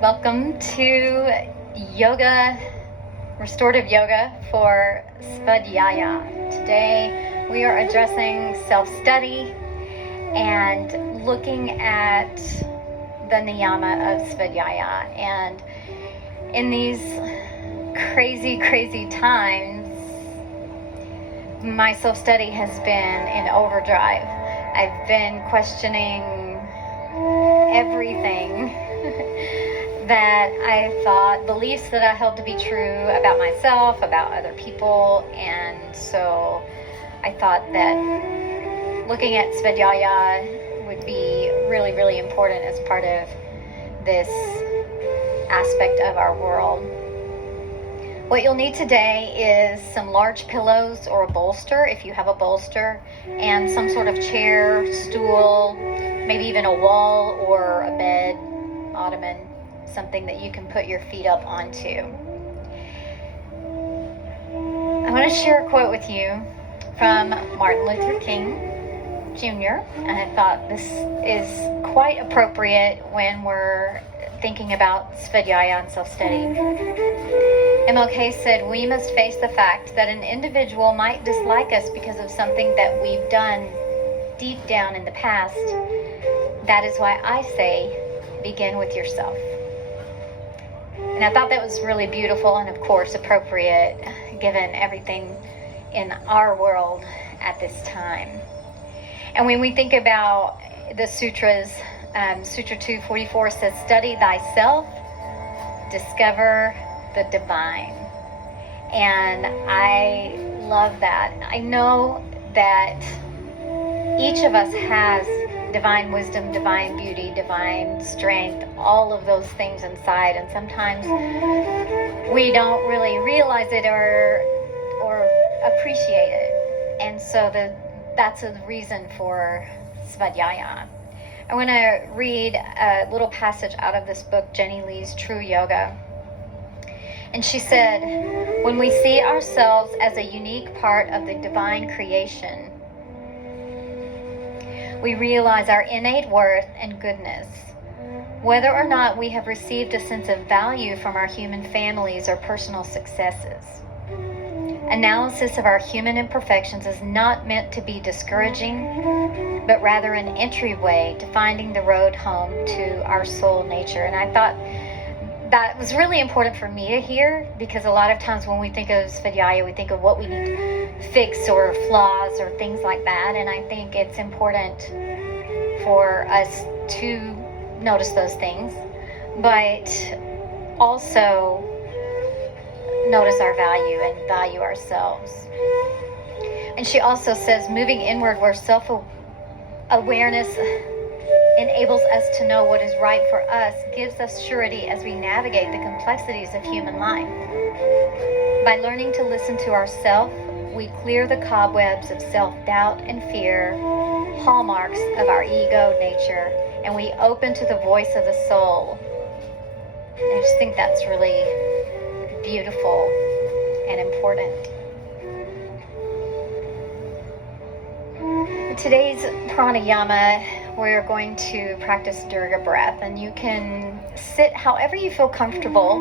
Welcome to yoga, restorative yoga for Svadhyaya. Today we are addressing self-study and looking at the niyama of Svadhyaya. And in these crazy times, my self-study has been in overdrive. I've been questioning everything that I thought, beliefs that I held to be true about myself, about other people, and so I thought that looking at Svadhyaya would be really important as part of this aspect of our world. What you'll need today is some large pillows or a bolster, if you have a bolster, and some sort of chair, stool, maybe even a wall or a bed, ottoman, something that you can put your feet up onto. I want to share a quote with you from Martin Luther King Jr., and I thought this is quite appropriate when we're thinking about Svadhyaya and self-study. MLK said, "We must face the fact that an individual might dislike us because of something that we've done deep down in the past. That is why I say, begin with yourself." And I thought that was really beautiful and, of course, appropriate given everything in our world at this time. And when we think about the sutras, Sutra 244 says, "Study thyself, discover the divine." And I love that. I know that each of us has divine wisdom, divine beauty, divine strength, all of those things inside, and sometimes we don't really realize it or appreciate it. And so that's a reason for Svadhyaya. I want to read a little passage out of this book, Jennie Lee's True Yoga. And she said, "When we see ourselves as a unique part of the divine creation, we realize our innate worth and goodness. Whether or not we have received a sense of value from our human families or personal successes. Analysis of our human imperfections is not meant to be discouraging, but rather an entryway to finding the road home to our soul nature." And I thought that was really important for me to hear, because a lot of times when we think of Svadhyaya, we think of what we need to fix or flaws or things like that. And I think it's important for us to notice those things, but also notice our value and value ourselves. And she also says, moving inward where self-awareness enables us to know what is right for us, gives us surety as we navigate the complexities of human life. By learning to listen to ourselves, we clear the cobwebs of self-doubt and fear, hallmarks of our ego nature, and we open to the voice of the soul. And I just think that's really beautiful and important. In today's pranayama, we're going to practice Durga breath, and you can sit however you feel comfortable.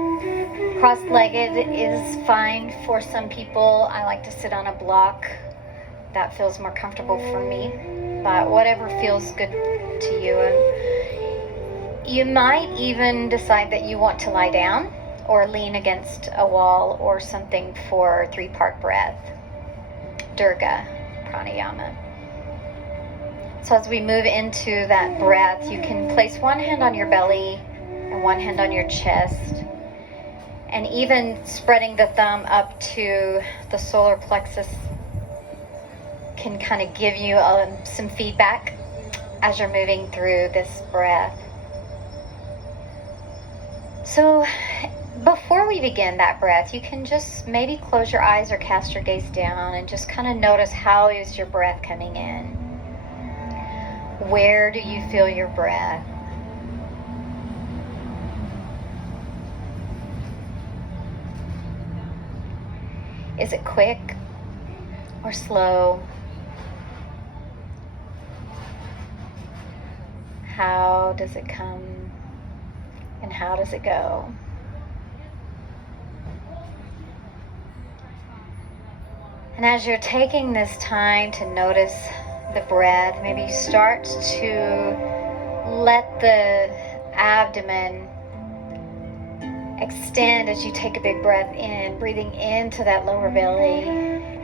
Cross-legged is fine for some people. I like to sit on a block. That feels more comfortable for me, but whatever feels good to you. You might even decide that you want to lie down or lean against a wall or something for 3-part breath, Durga pranayama. So as we move into that breath, you can place one hand on your belly and one hand on your chest, and even spreading the thumb up to the solar plexus can kind of give you some feedback as you're moving through this breath. So before we begin that breath, you can just maybe close your eyes or cast your gaze down and just kind of notice, how is your breath coming in? Where do you feel your breath? Is it quick or slow? How does it come? And how does it go? And as you're taking this time to notice the breath, maybe you start to let the abdomen extend as you take a big breath in, breathing into that lower belly,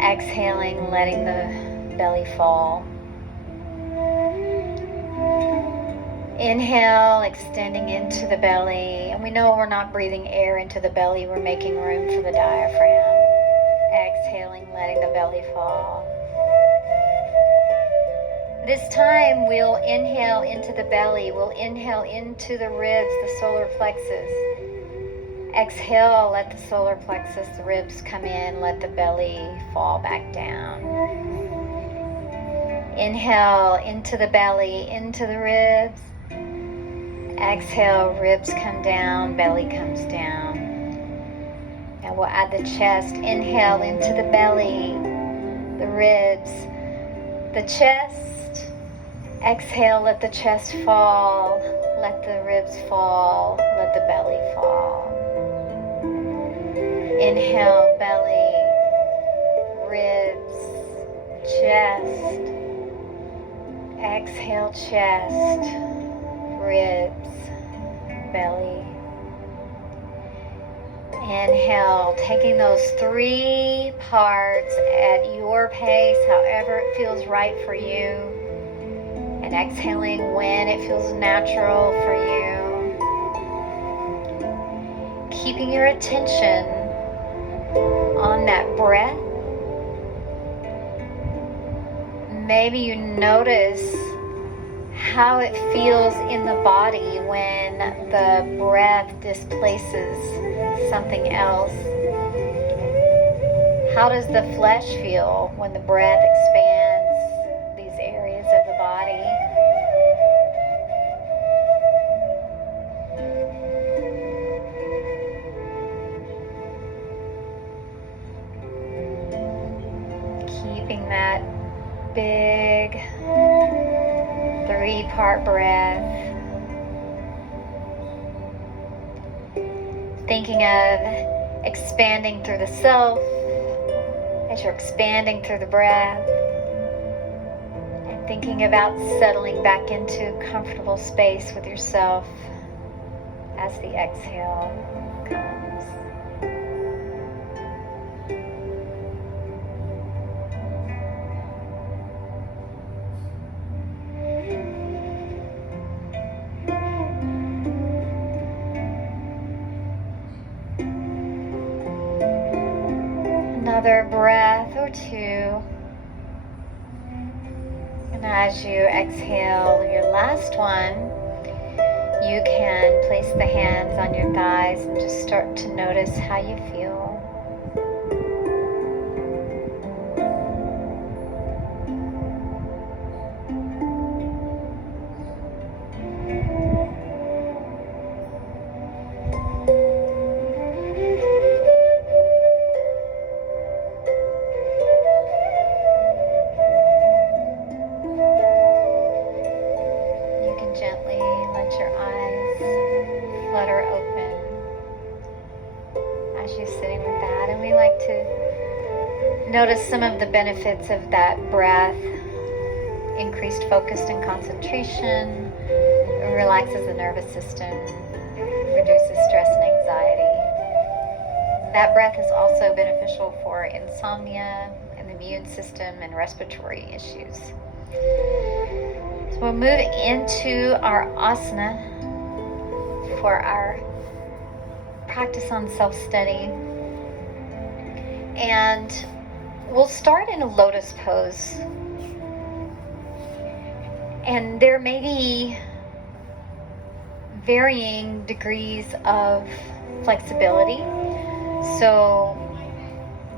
exhaling, letting the belly fall. Inhale, extending into the belly. And we know we're not breathing air into the belly, we're making room for the diaphragm. Exhaling, letting the belly fall. This time we'll inhale into the belly, we'll inhale into the ribs, the solar plexus. Exhale, let the solar plexus, the ribs come in, let the belly fall back down. Inhale into the belly, into the ribs. Exhale, ribs come down, belly comes down. Now we'll add the chest. Inhale into the belly, the ribs, the chest. Exhale, let the chest fall, let the ribs fall, let the belly fall. Inhale, belly, ribs, chest. Exhale, chest, ribs, belly. Inhale, taking those 3 parts at your pace, however it feels right for you. And exhaling when it feels natural for you. Keeping your attention on that breath. Maybe you notice how it feels in the body when the breath displaces something else. How does the flesh feel when the breath expands these areas of the body? Keeping that big 3-part breath. Thinking of expanding through the self as you're expanding through the breath. And thinking about settling back into comfortable space with yourself as the exhale comes. Another breath or 2. And as you exhale your last one, you can place the hands on your thighs and just start to notice how you feel. Gently let your eyes flutter open as you're sitting with that. And we like to notice some of the benefits of that breath. Increased focus and concentration, it relaxes the nervous system, reduces stress and anxiety. That breath is also beneficial for insomnia and the immune system and respiratory issues. So we'll move into our asana for our practice on self-study. And we'll start in a lotus pose. And there may be varying degrees of flexibility. So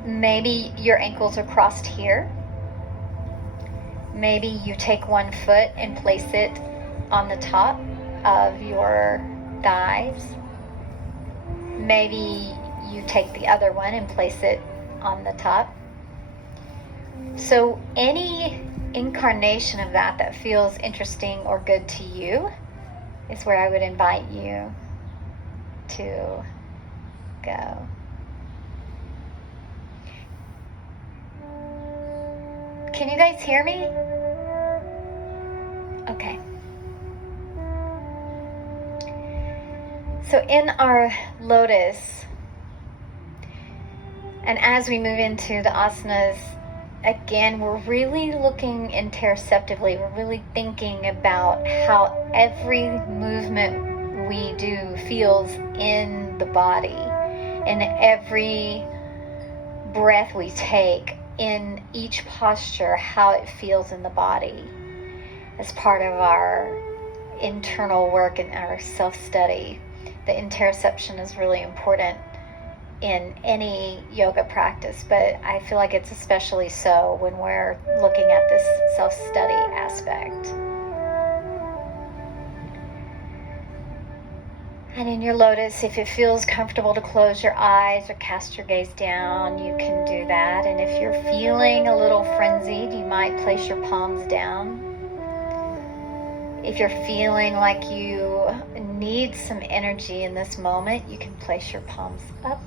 maybe your ankles are crossed here. Maybe you take one foot and place it on the top of your thighs. Maybe you take the other one and place it on the top. So any incarnation of that feels interesting or good to you is where I would invite you to go. Can you guys hear me? Okay. So in our lotus, and as we move into the asanas, again, we're really looking interoceptively. We're really thinking about how every movement we do feels in the body, and every breath we take, in each posture, how it feels in the body as part of our internal work and our self-study. The interoception is really important in any yoga practice, but I feel like it's especially so when we're looking at this self-study aspect. And in your lotus, if it feels comfortable to close your eyes or cast your gaze down, you can do that. And if you're feeling a little frenzied, you might place your palms down. If you're feeling like you need some energy in this moment, you can place your palms up.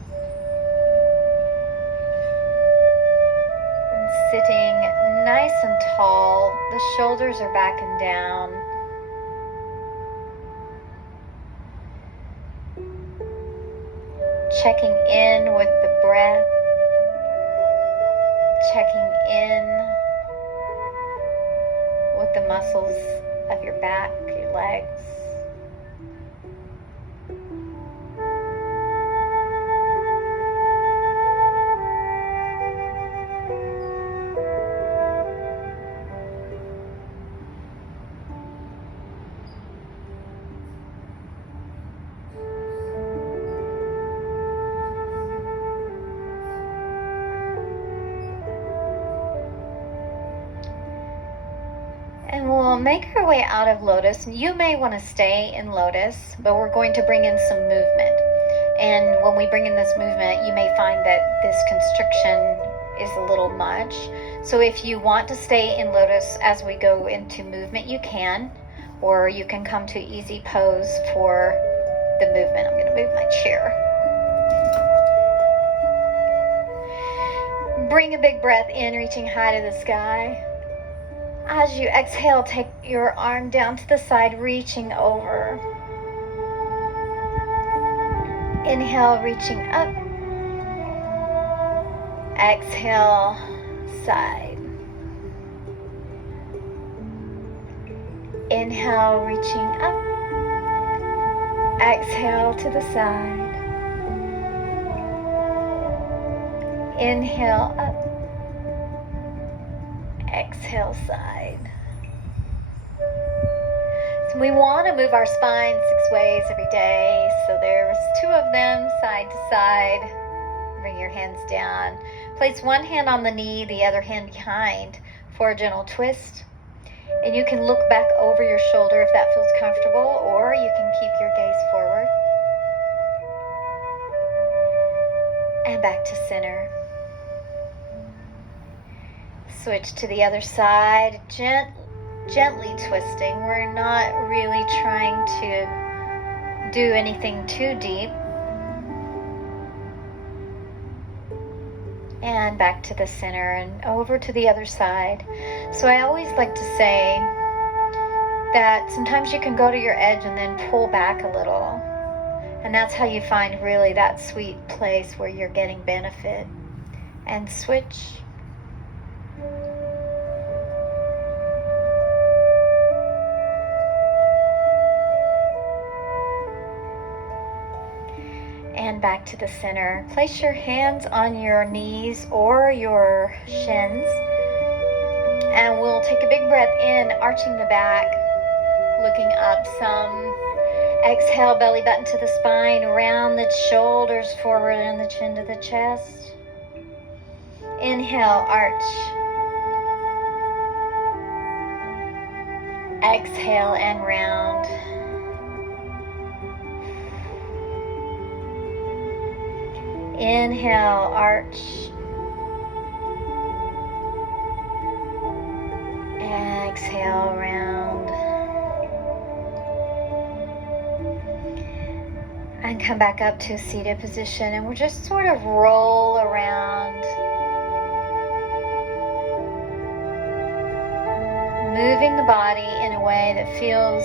And sitting nice and tall, the shoulders are back and down. Checking in with the breath, checking in with the muscles of your back, your legs. And we'll make our way out of lotus. You may want to stay in lotus, but we're going to bring in some movement. And when we bring in this movement, you may find that this constriction is a little much. So if you want to stay in lotus as we go into movement, you can, or you can come to easy pose for the movement. I'm going to move my chair. Bring a big breath in, reaching high to the sky. As you exhale, take your arm down to the side, reaching over. Inhale, reaching up. Exhale, side. Inhale, reaching up. Exhale to the side. Inhale, up. Exhale, side. So we want to move our spine 6 ways every day. So there's 2 of them, side to side. Bring your hands down. Place one hand on the knee, the other hand behind for a gentle twist. And you can look back over your shoulder if that feels comfortable, or you can keep your gaze forward. And back to center. Switch to the other side, gently twisting. We're not really trying to do anything too deep. And back to the center and over to the other side. So I always like to say that sometimes you can go to your edge and then pull back a little. And that's how you find really that sweet place where you're getting benefit. And switch. And back to the center. Place your hands on your knees or your shins. And we'll take a big breath in, arching the back, looking up some. Exhale, belly button to the spine, round the shoulders forward and the chin to the chest. Inhale, arch. Exhale and round. Inhale, arch. Exhale, round. And come back up to a seated position, and we'll just sort of roll around, moving the body in a way that feels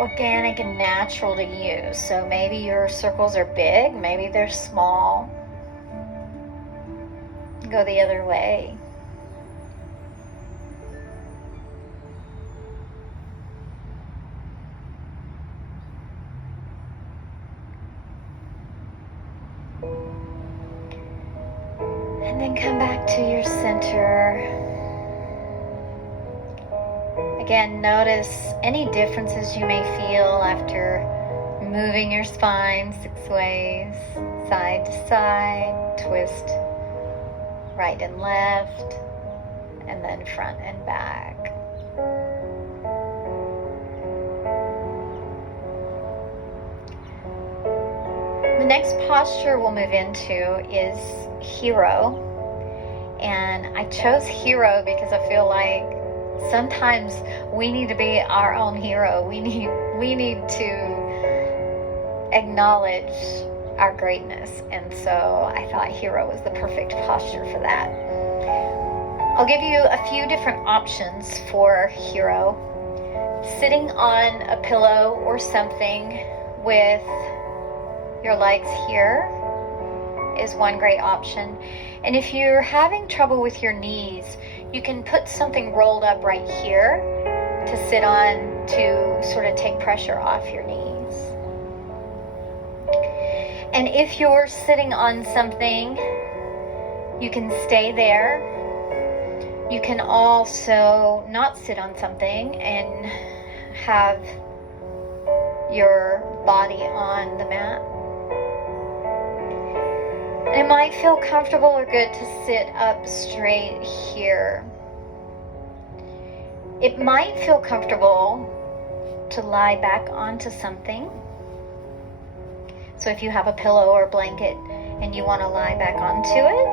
organic and natural to you. So maybe your circles are big, maybe they're small. Go the other way. And then come back to your center. Again, notice any differences you may feel after moving your spine 6 ways, side to side, twist right and left, and then front and back. The next posture we'll move into is hero. And I chose hero because I feel like sometimes we need to be our own hero. We need to acknowledge our greatness. And so I thought hero was the perfect posture for that. I'll give you a few different options for hero. Sitting on a pillow or something with your legs here is one great option. And if you're having trouble with your knees, you can put something rolled up right here to sit on to sort of take pressure off your knees. And if you're sitting on something, you can stay there. You can also not sit on something and have your body on the mat. And it might feel comfortable or good to sit up straight here. It might feel comfortable to lie back onto something. So if you have a pillow or a blanket and you want to lie back onto it,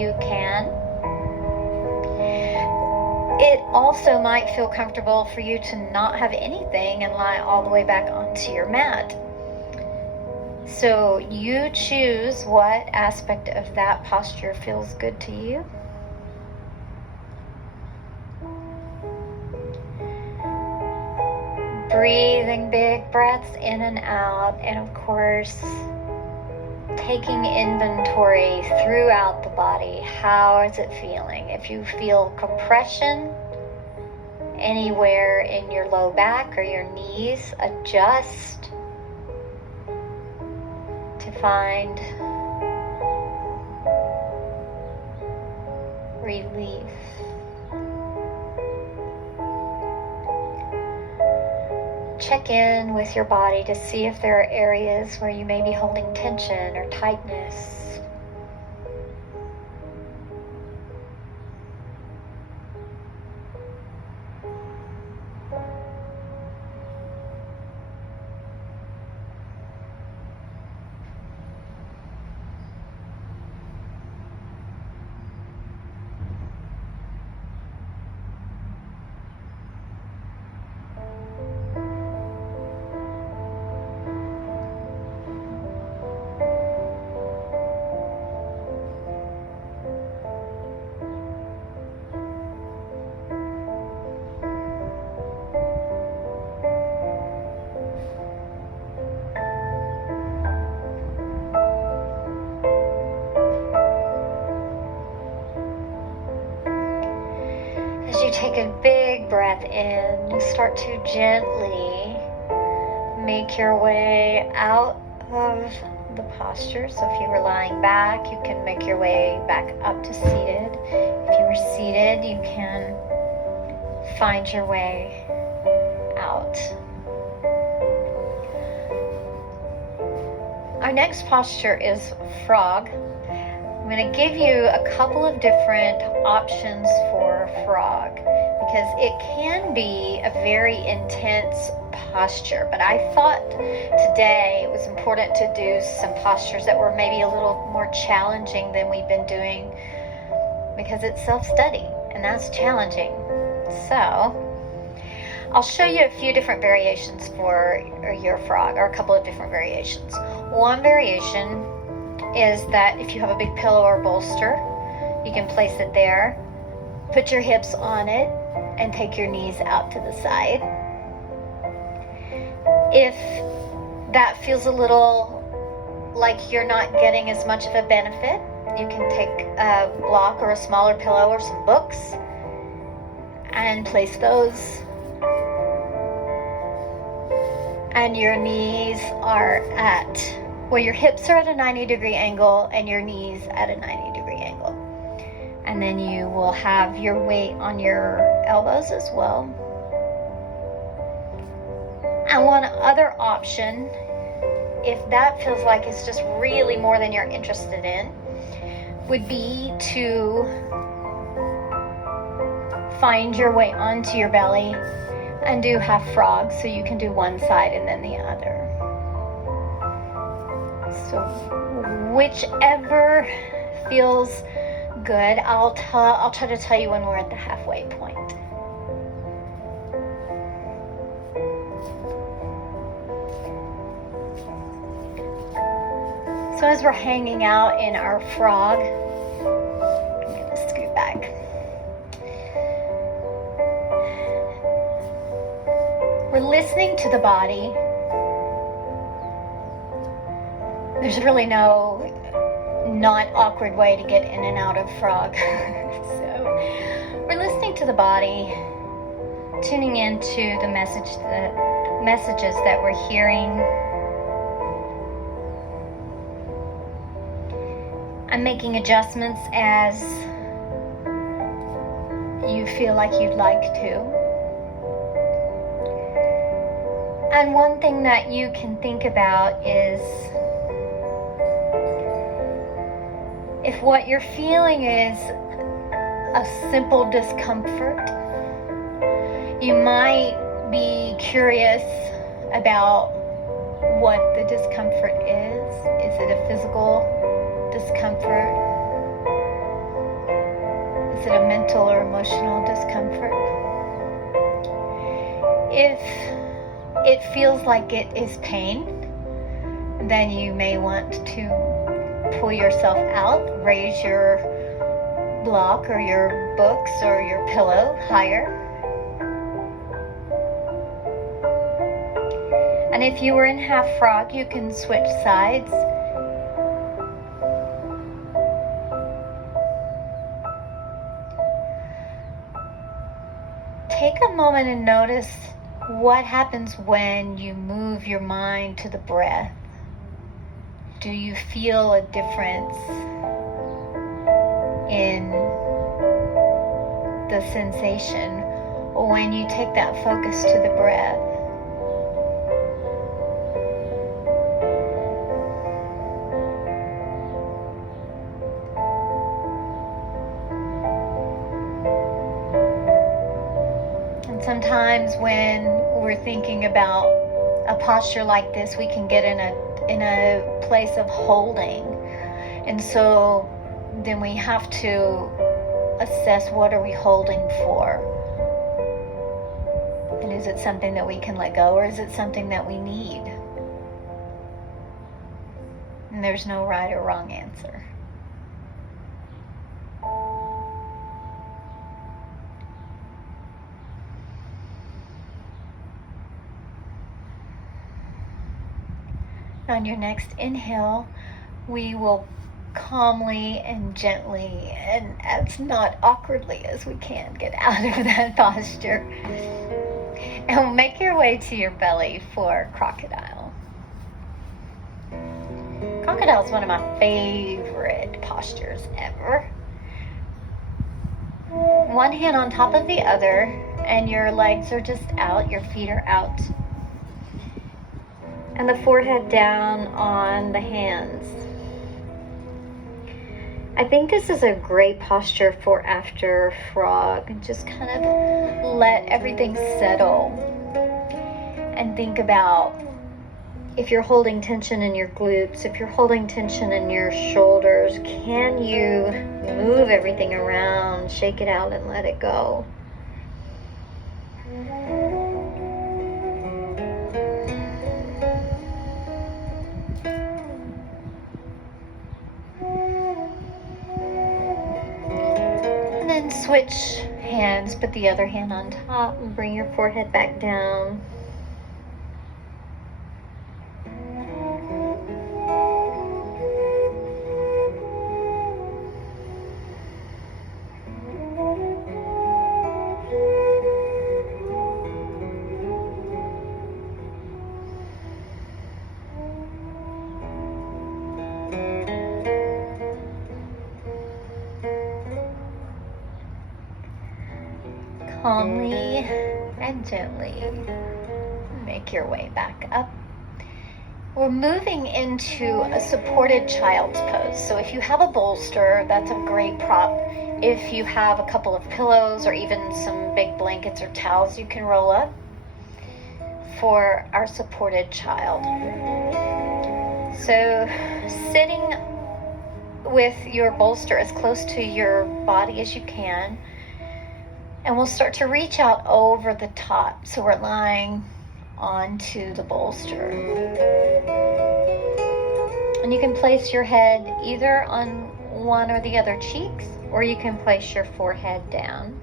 you can. It also might feel comfortable for you to not have anything and lie all the way back onto your mat. So you choose what aspect of that posture feels good to you. Breathing big breaths in and out, and of course, taking inventory throughout the body. How is it feeling? If you feel compression anywhere in your low back or your knees, adjust to find relief. Check in with your body to see if there are areas where you may be holding tension or tightness. As you take a big breath in, you start to gently make your way out of the posture. So if you were lying back, you can make your way back up to seated. If you were seated, you can find your way out. Our next posture is frog. I'm going to give you a couple of different options for frog because it can be a very intense posture, but I thought today it was important to do some postures that were maybe a little more challenging than we've been doing because it's self-study and that's challenging. So I'll show you a few different variations for your frog, or a couple of different variations. One variation is that if you have a big pillow or bolster, you can place it there, put your hips on it, and take your knees out to the side. If that feels a little like you're not getting as much of a benefit, you can take a block or a smaller pillow or some books and place those, and your knees are at, well, your hips are at a 90-degree angle and your knees at a 90-degree angle. And then you will have your weight on your elbows as well. And one other option, if that feels like it's just really more than you're interested in, would be to find your way onto your belly and do half frog, so you can do one side and then the other. So whichever feels good, I'll try to tell you when we're at the halfway point. So as we're hanging out in our frog, I'm going to scoot back. We're listening to the body. There's really no not awkward way to get in and out of frog. So we're listening to the body, tuning into the messages that we're hearing. I'm making adjustments as you feel like you'd like to. And one thing that you can think about is, if what you're feeling is a simple discomfort, you might be curious about what the discomfort is. Is it a physical discomfort? Is it a mental or emotional discomfort? If it feels like it is pain, then you may want to pull yourself out, raise your block or your books or your pillow higher. And if you were in half frog, you can switch sides. Take a moment and notice what happens when you move your mind to the breath. Do you feel a difference in the sensation when you take that focus to the breath? And sometimes when we're thinking about a posture like this, we can get in a place of holding, and so then we have to assess, what are we holding for, and is it something that we can let go, or is it something that we need? And there's no right or wrong answer. On your next inhale, we will calmly and gently, and as not awkwardly as we can, get out of that posture. And make your way to your belly for crocodile. Crocodile is one of my favorite postures ever. One hand on top of the other, and your legs are just out, your feet are out. And the forehead down on the hands. I think this is a great posture for after frog. Just kind of let everything settle and think about, if you're holding tension in your glutes, if you're holding tension in your shoulders, can you move everything around, shake it out and let it go? switch hands, put the other hand on top and bring your forehead back down. Calmly and gently make your way back up. We're moving into a supported child's pose. So if you have a bolster, that's a great prop. If you have a couple of pillows or even some big blankets or towels, you can roll up for our supported child. So sitting with your bolster as close to your body as you can, and we'll start to reach out over the top. So we're lying onto the bolster. And you can place your head either on one or the other cheeks, or you can place your forehead down.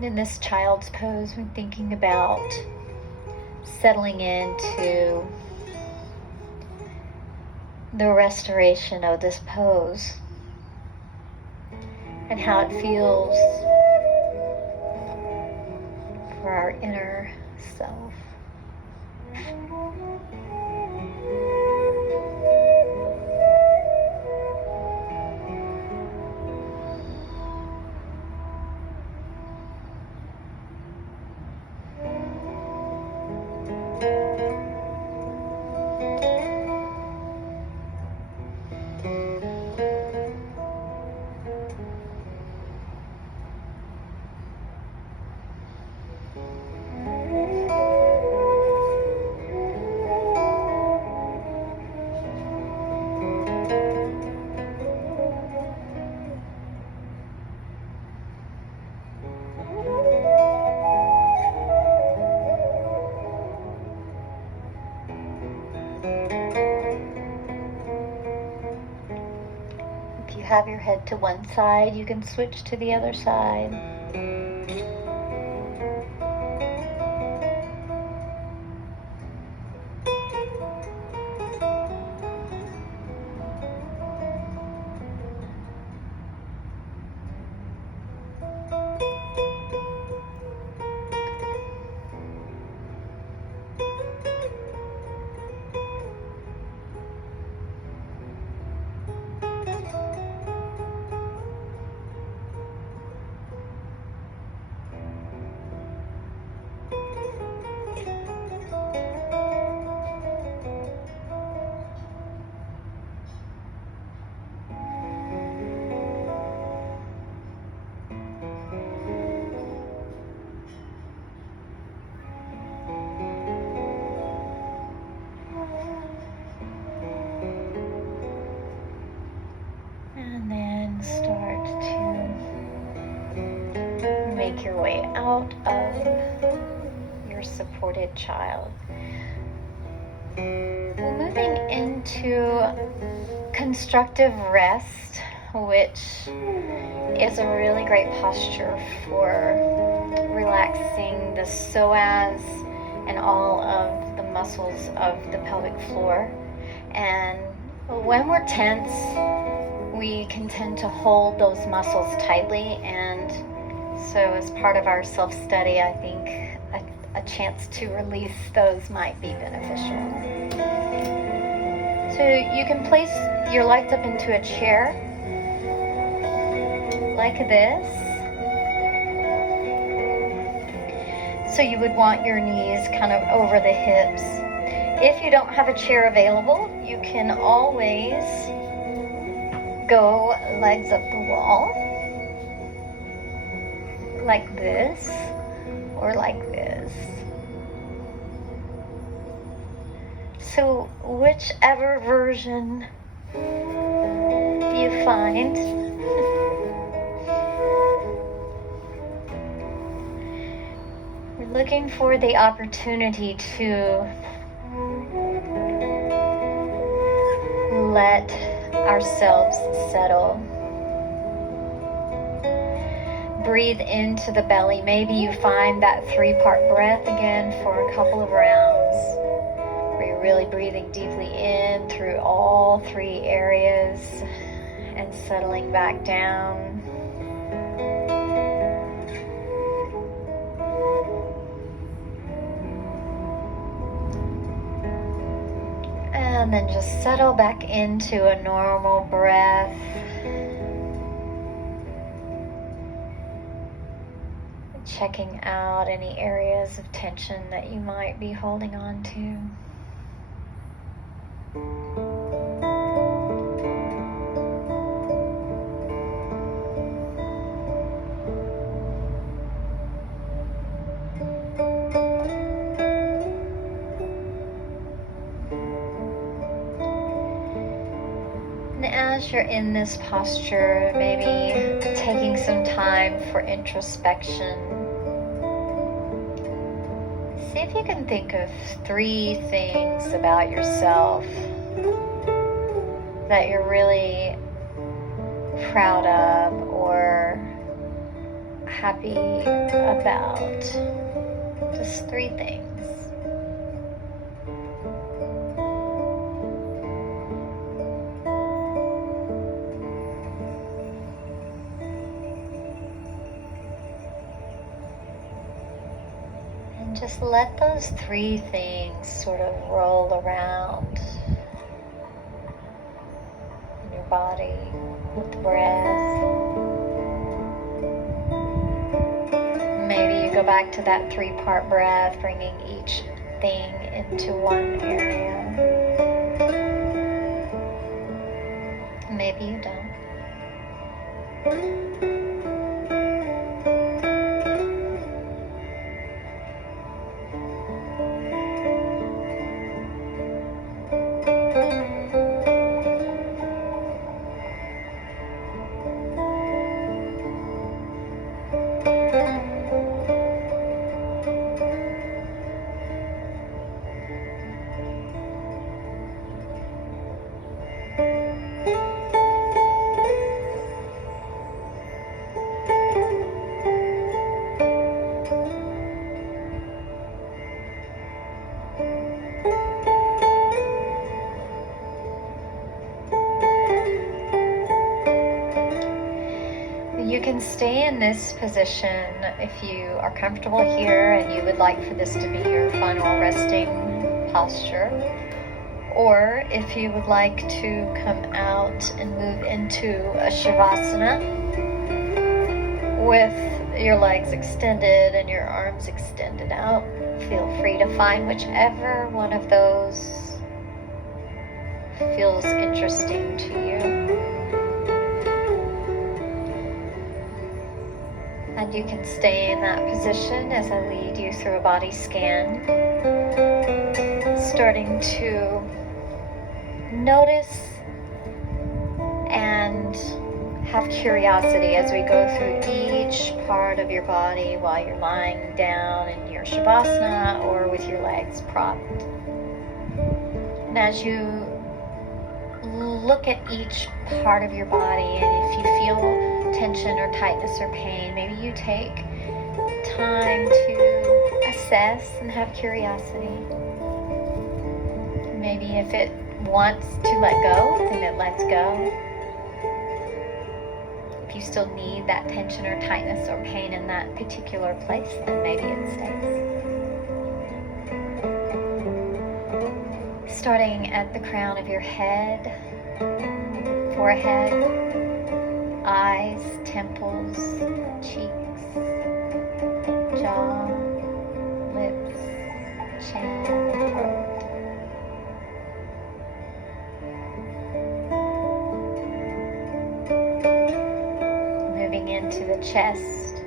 In this child's pose, we're thinking about settling into the restoration of this pose and how it feels for our inner self. Have your head to one side, you can switch to the other side. Make your way out of your supported child. We're moving into constructive rest, which is a really great posture for relaxing the psoas and all of the muscles of the pelvic floor. And when we're tense, we can tend to hold those muscles tightly, and so as part of our self-study, I think a chance to release those might be beneficial. So you can place your legs up into a chair like this. So you would want your knees kind of over the hips. If you don't have a chair available, you can always go legs up the wall. Like this, or like this. So whichever version you find. We're looking for the opportunity to let ourselves settle. Breathe into the belly. Maybe you find that 3-part breath again for a couple of rounds, where you're really breathing deeply in through all 3 areas and settling back down. And then just settle back into a normal breath. Checking out any areas of tension that you might be holding on to. And as you're in this posture, maybe taking some time for introspection, see if you can think of 3 things about yourself that you're really proud of or happy about. Just 3 things. And just let those 3 things sort of roll around in your body with the breath. Maybe you go back to that 3-part breath, bringing each thing into one area. Maybe you don't. You can stay in this position if you are comfortable here and you would like for this to be your final resting posture, or if you would like to come out and move into a Shavasana with your legs extended and your arms extended out. Feel free to find whichever one of those feels interesting to you. And you can stay in that position as I lead you through a body scan, starting to notice and have curiosity as we go through each part of your body while you're lying down in your Shavasana or with your legs propped. And as you look at each part of your body, and if you feel tension or tightness or pain, maybe you take time to assess and have curiosity. Maybe if it wants to let go, then it lets go. If you still need that tension or tightness or pain in that particular place, then maybe it stays. Starting at the crown of your head, forehead, eyes, temples, cheeks, jaw, lips, chin, throat. Moving into the chest,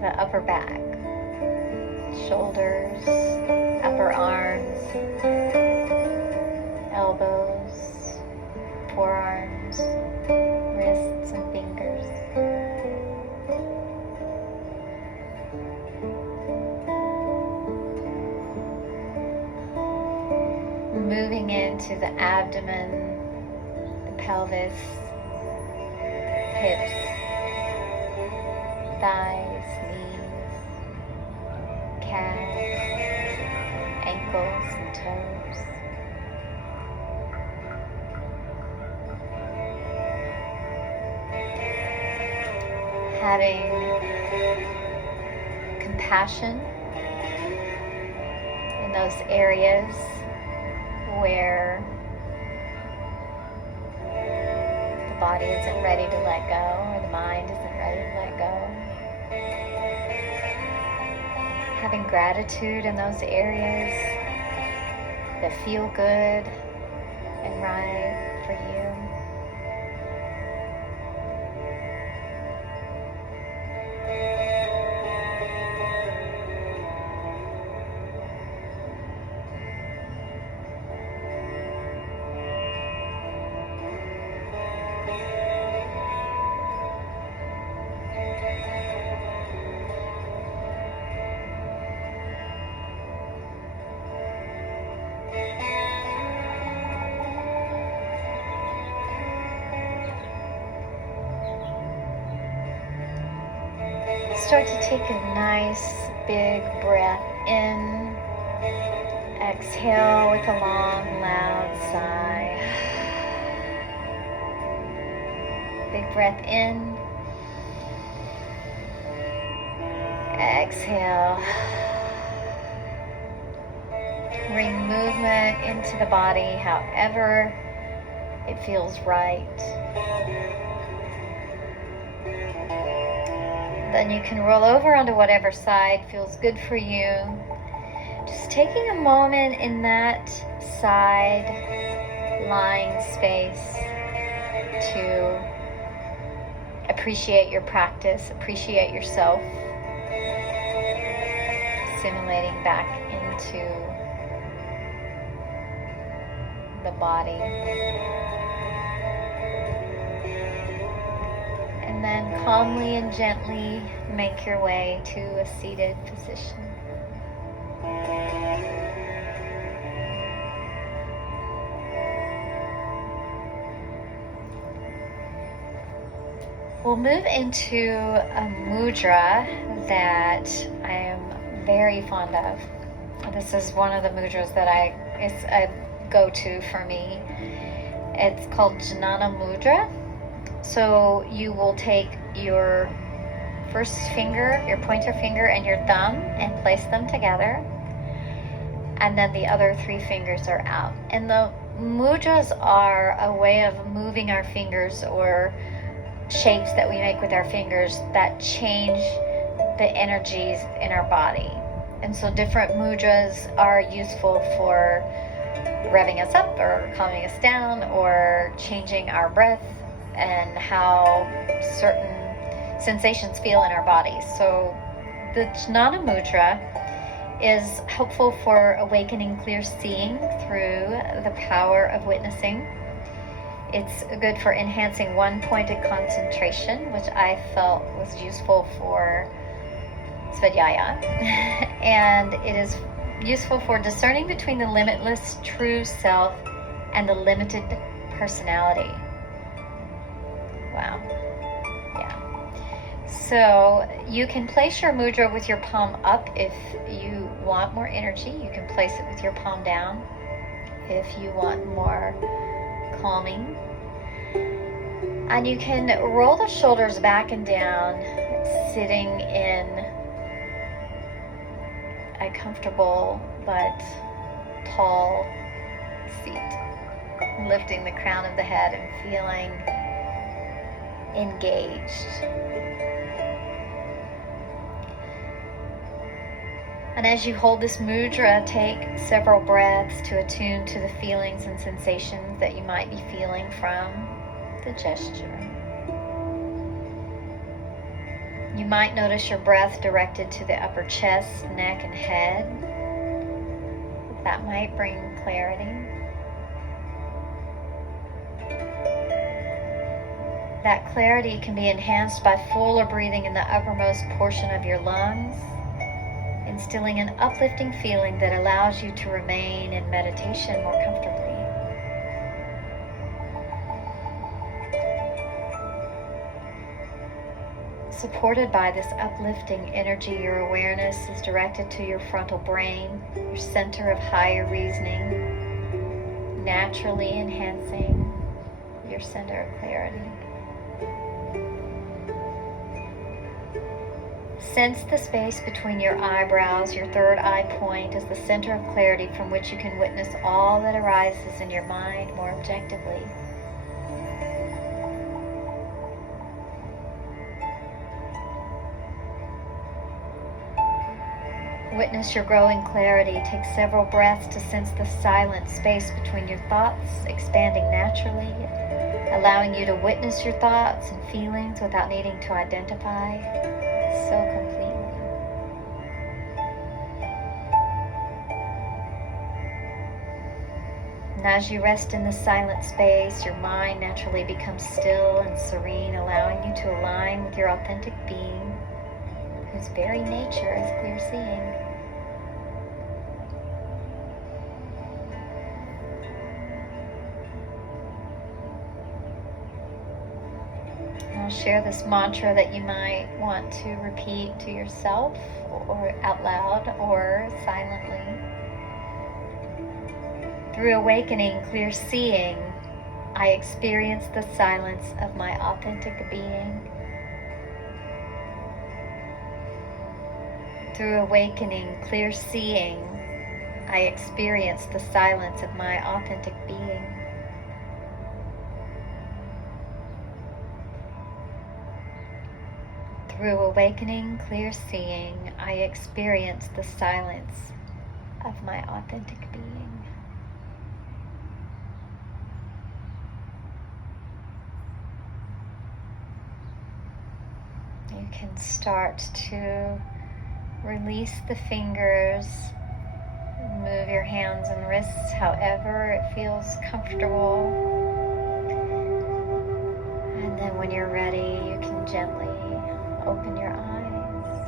the upper back, shoulders, upper arms, elbows, forearms, wrists and fingers. Moving into the abdomen, pelvis, hips, thighs, knees, calves, ankles, and toes. Having compassion in those areas where the body isn't ready to let go, or the mind isn't ready to let go. Having gratitude in those areas that feel good and right for you. Start to take a nice big breath in. Exhale with a long, loud sigh. Big breath in. Exhale. Bring movement into the body however it feels right. Then you can roll over onto whatever side feels good for you. Just taking a moment in that side lying space to appreciate your practice, appreciate yourself, assimilating back into the body. And then calmly and gently make your way to a seated position. We'll move into a mudra that I am very fond of. This is one of the mudras that is a go-to for me. It's called Jnana Mudra. So you will take your first finger, your pointer finger, and your thumb and place them together. And then the other three fingers are out. And the mudras are a way of moving our fingers, or shapes that we make with our fingers that change the energies in our body. And so different mudras are useful for revving us up or calming us down, or changing our breath and how certain sensations feel in our bodies. So the Jnana Mudra is helpful for awakening clear seeing through the power of witnessing. It's good for enhancing one-pointed concentration, which I felt was useful for Svadhyaya. And it is useful for discerning between the limitless true self and the limited personality. Wow. Yeah. So you can place your mudra with your palm up if you want more energy. You can place it with your palm down if you want more calming. And you can roll the shoulders back and down, sitting in a comfortable but tall seat, lifting the crown of the head and feeling engaged. And as you hold this mudra, take several breaths to attune to the feelings and sensations that you might be feeling from the gesture. You might notice your breath directed to the upper chest, neck, and head. That might bring clarity. That clarity can be enhanced by fuller breathing in the uppermost portion of your lungs, instilling an uplifting feeling that allows you to remain in meditation more comfortably. Supported by this uplifting energy, your awareness is directed to your frontal brain, your center of higher reasoning, naturally enhancing your center of clarity. Sense the space between your eyebrows. Your third eye point is the center of clarity from which you can witness all that arises in your mind more objectively. Witness your growing clarity. Take several breaths to sense the silent space between your thoughts, expanding naturally, allowing you to witness your thoughts and feelings without needing to identify so completely. And as you rest in the silent space, your mind naturally becomes still and serene, allowing you to align with your authentic being, whose very nature is clear seeing. I'll share this mantra that you might want to repeat to yourself or out loud or silently. Through awakening, clear seeing, I experience the silence of my authentic being. Through awakening, clear seeing, I experience the silence of my authentic being. Through awakening, clear seeing, I experience the silence of my authentic being. You can start to release the fingers, move your hands and wrists however it feels comfortable. And then when you're ready, you can gently open your eyes.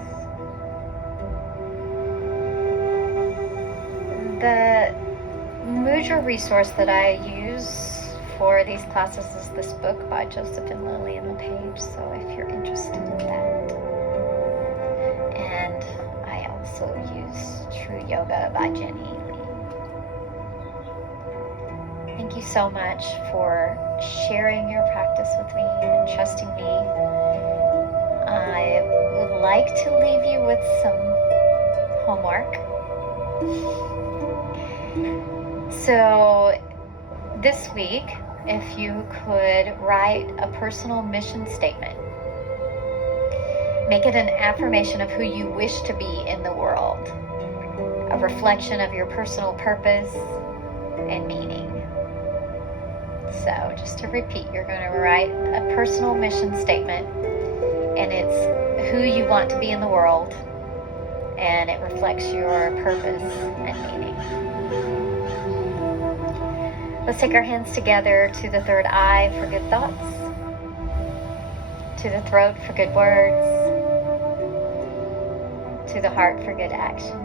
The Mudra resource that I use for these classes is this book by Joseph and Lilian LePage, so if you're interested in that. And I also use True Yoga by Jennie. Thank you so much for sharing your practice with me and trusting me. I would like to leave you with some homework. So this week, if you could write a personal mission statement, make it an affirmation of who you wish to be in the world, a reflection of your personal purpose and meaning. So just to repeat, you're going to write a personal mission statement, and it's who you want to be in the world, and it reflects your purpose and meaning. Let's take our hands together to the third eye for good thoughts, to the throat for good words, to the heart for good action.